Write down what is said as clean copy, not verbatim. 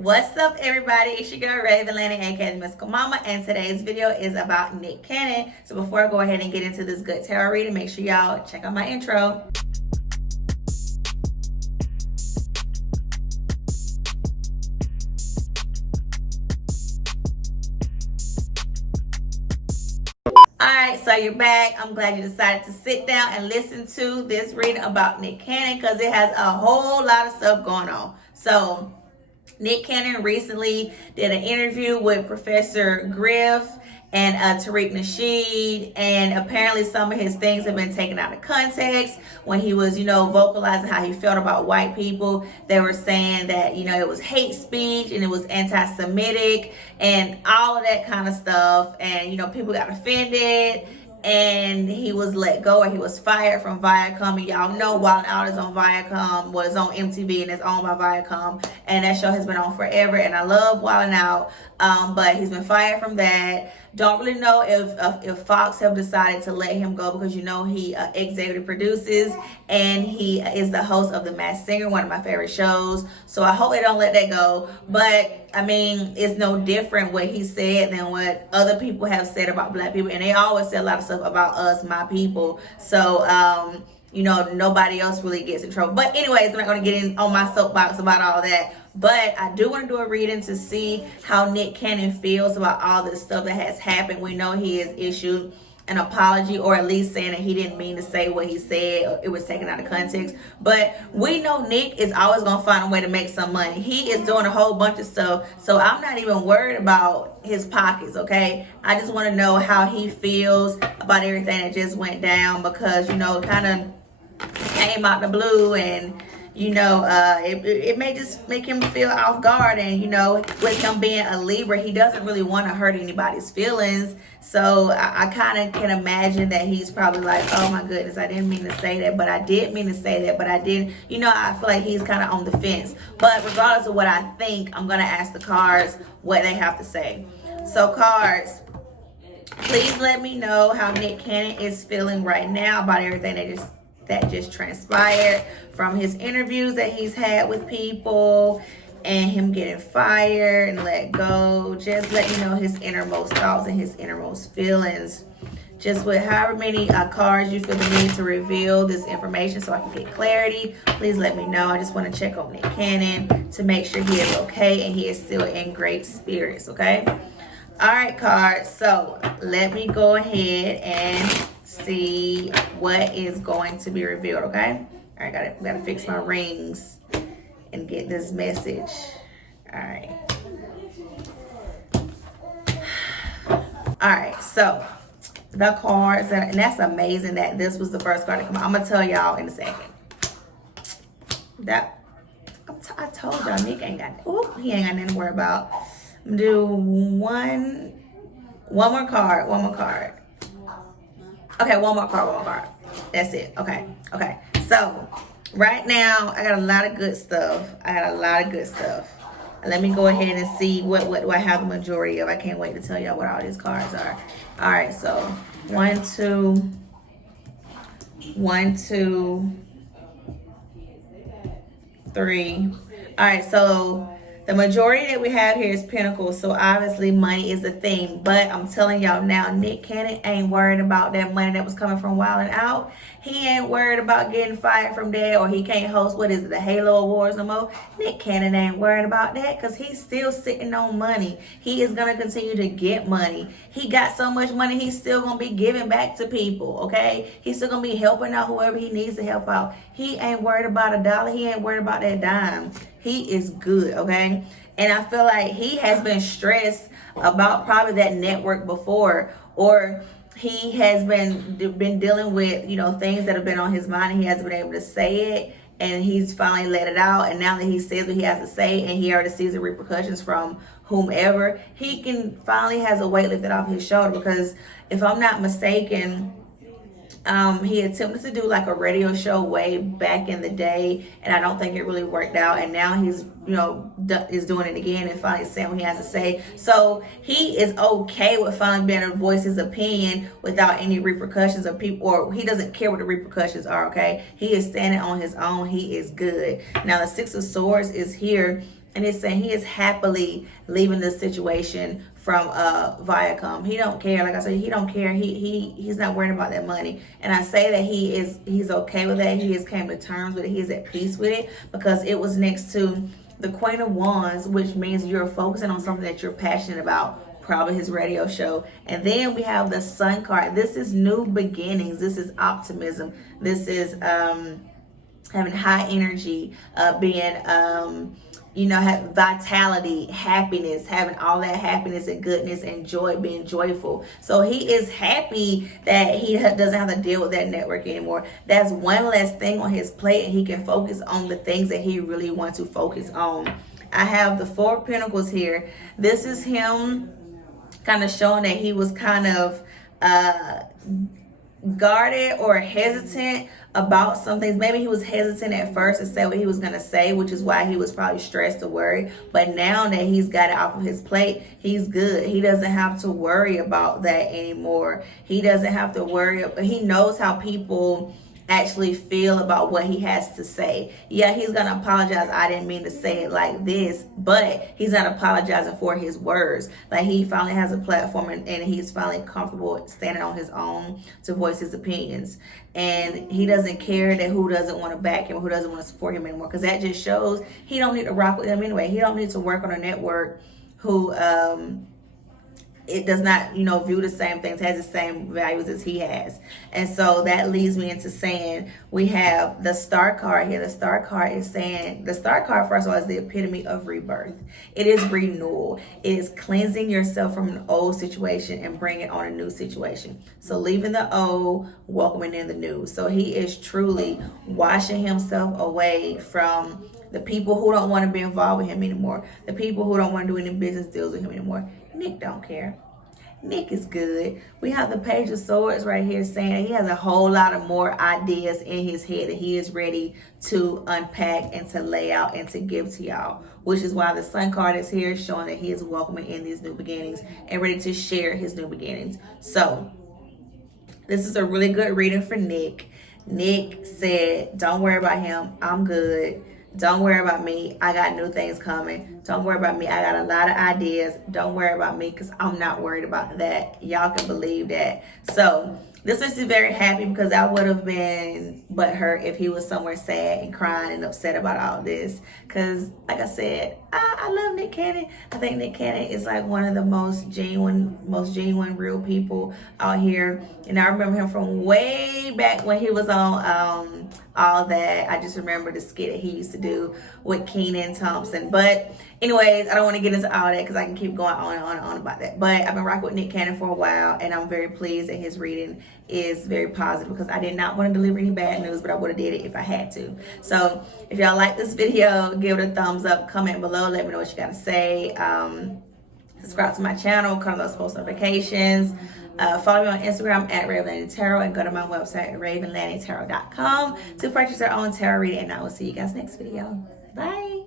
What's up, everybody? It's your girl RavenLani, aka the Mystical Mama, and today's video is about Nick Cannon. So before I go ahead and get into this good tarot reading, make sure y'all check out my intro. Alright, so you're back. I'm glad you decided to sit down and listen to this reading about Nick Cannon because it has a whole lot of stuff going on. So Nick Cannon recently did an interview with Professor Griff and Tariq Nasheed, and apparently some of his things have been taken out of context. When he was, vocalizing how he felt about white people, they were saying that, it was hate speech and it was anti-Semitic and all of that kind of stuff. And, people got offended. And he was let go, or he was fired from Viacom. And y'all know Wild 'N Out is on Viacom, was on MTV, and it's owned by Viacom. And that show has been on forever. And I love Wild 'N Out, but he's been fired from that. Don't really know if Fox have decided to let him go because he executive produces and he is the host of The Masked Singer, one of my favorite shows. So I hope they don't let that go. But I mean, it's no different what he said than what other people have said about black people. And they always say a lot of stuff about us, my people. So, nobody else really gets in trouble. But anyways, I'm not going to get in on my soapbox about all that. But I do want to do a reading to see how Nick Cannon feels about all this stuff that has happened. We know he has issued an apology, or at least saying that he didn't mean to say what he said, or it was taken out of context. But we know Nick is always going to find a way to make some money. He is doing a whole bunch of stuff, so I'm not even worried about his pockets, okay? I just want to know how he feels about everything that just went down, because, it kind of came out the blue, and it may just make him feel off guard. And with him being a Libra, he doesn't really want to hurt anybody's feelings. So I kind of can imagine that he's probably like, oh my goodness, I didn't mean to say that, but I did mean to say that, but I didn't. I feel like he's kind of on the fence. But regardless of what I think, I'm going to ask the cards what they have to say. So cards, please let me know how Nick Cannon is feeling right now about everything that just transpired from his interviews that he's had with people and him getting fired and let go. Just let me know his innermost thoughts and his innermost feelings. Just with however many cards you feel the need to reveal this information so I can get clarity, please let me know. I just want to check on Nick Cannon to make sure he is okay and he is still in great spirits, okay? All right, cards. So let me go ahead and see what is going to be revealed, okay? All right, gotta fix my rings and get this message. All right. All right, so the cards, and that's amazing that this was the first card to come out. I'm gonna tell y'all in a second. I told y'all Nick ain't got, he ain't got nothing to worry about. I'm gonna do one more card. Okay, one more card. That's it. Okay. So right now I got a lot of good stuff. Let me go ahead and see what I have the majority of. I can't wait to tell y'all what all these cards are. All right, so 1, 2, 3. All right, so the majority that we have here is Pentacles, so obviously money is the theme. But I'm telling y'all now, Nick Cannon ain't worried about that money that was coming from Wild 'N Out. He ain't worried about getting fired from there, or he can't host, the Halo Awards no more. Nick Cannon ain't worried about that because he's still sitting on money. He is going to continue to get money. He got so much money, he's still going to be giving back to people, okay? He's still going to be helping out whoever he needs to help out. He ain't worried about a dollar. He ain't worried about that dime. He is good, okay? And I feel like he has been stressed about probably that network before, or he has been dealing with, things that have been on his mind, and he hasn't been able to say it, and he's finally let it out. And now that he says what he has to say, and he already sees the repercussions from whomever, he can finally has a weight lifted off his shoulder. Because if I'm not mistaken, he attempted to do like a radio show way back in the day, and I don't think it really worked out. And now he's, is doing it again and finally saying what he has to say. So he is okay with finally being able to voice his opinion without any repercussions of people, or he doesn't care what the repercussions are, okay? He is standing on his own. He is good. Now the Six of Swords is here. and it's saying he is happily leaving this situation from Viacom. He don't care. Like I said, he don't care. He's not worried about that money. And I say that he's okay with that. He has came to terms with it. He is at peace with it, because it was next to the Queen of Wands, which means you're focusing on something that you're passionate about, probably his radio show. And then we have the Sun card. This is new beginnings. This is optimism. This is having high energy, being have vitality, happiness, having all that happiness and goodness and joy, being joyful. So he is happy that he doesn't have to deal with that network anymore. That's one less thing on his plate, and he can focus on the things that he really wants to focus on. I have the Four of Pentacles here. This is him kind of showing that he was kind of guarded or hesitant about some things. Maybe he was hesitant at first to say what he was going to say, which is why he was probably stressed or worried. But now that he's got it off of his plate, he's good. He doesn't have to worry about that anymore. He doesn't have to worry. He knows how people actually feel about what he has to say. Yeah, he's gonna apologize. I didn't mean to say it like this, but he's not apologizing for his words. Like, he finally has a platform, and he's finally comfortable standing on his own to voice his opinions. And he doesn't care that who doesn't want to back him, who doesn't want to support him anymore, because that just shows he don't need to rock with him anyway. He don't need to work on a network who it does not, view the same things, has the same values as he has. And so that leads me into saying we have the Star card here. The Star card is saying, the Star card, first of all, is the epitome of rebirth. It is renewal. It is cleansing yourself from an old situation and bringing on a new situation. So leaving the old, welcoming in the new. So he is truly washing himself away from the people who don't want to be involved with him anymore, the people who don't want to do any business deals with him anymore. Nick don't care. Nick is good. We have the Page of Swords right here saying he has a whole lot of more ideas in his head that he is ready to unpack and to lay out and to give to y'all, which is why the Sun card is here, showing that he is welcoming in these new beginnings and ready to share his new beginnings. So this is a really good reading for Nick. Nick said, don't worry about him. I'm good. Don't worry about me. I got new things coming. Don't worry about me. I got a lot of ideas. Don't worry about me, because I'm not worried about that. Y'all can believe that. So this makes me very happy, because I would have been butthurt if he was somewhere sad and crying and upset about all this. Because like I said, I love Nick Cannon. I think Nick Cannon is like one of the most genuine, real people out here. And I remember him from way back when he was on All That. I just remember the skit that he used to do with Kenan Thompson. But anyways, I don't want to get into all that, because I can keep going on and on and on about that. But I've been rocking with Nick Cannon for a while, and I'm very pleased that his reading is very positive, because I did not want to deliver any bad news, but I would have did it if I had to. So if y'all like this video, give it a thumbs up, comment below, let me know what you got to say. Subscribe to my channel, turn on those post notifications. Follow me on Instagram at RavenLani Tarot, and go to my website at RavenLaniTarot.com to purchase your own tarot reading. And I will see you guys next video.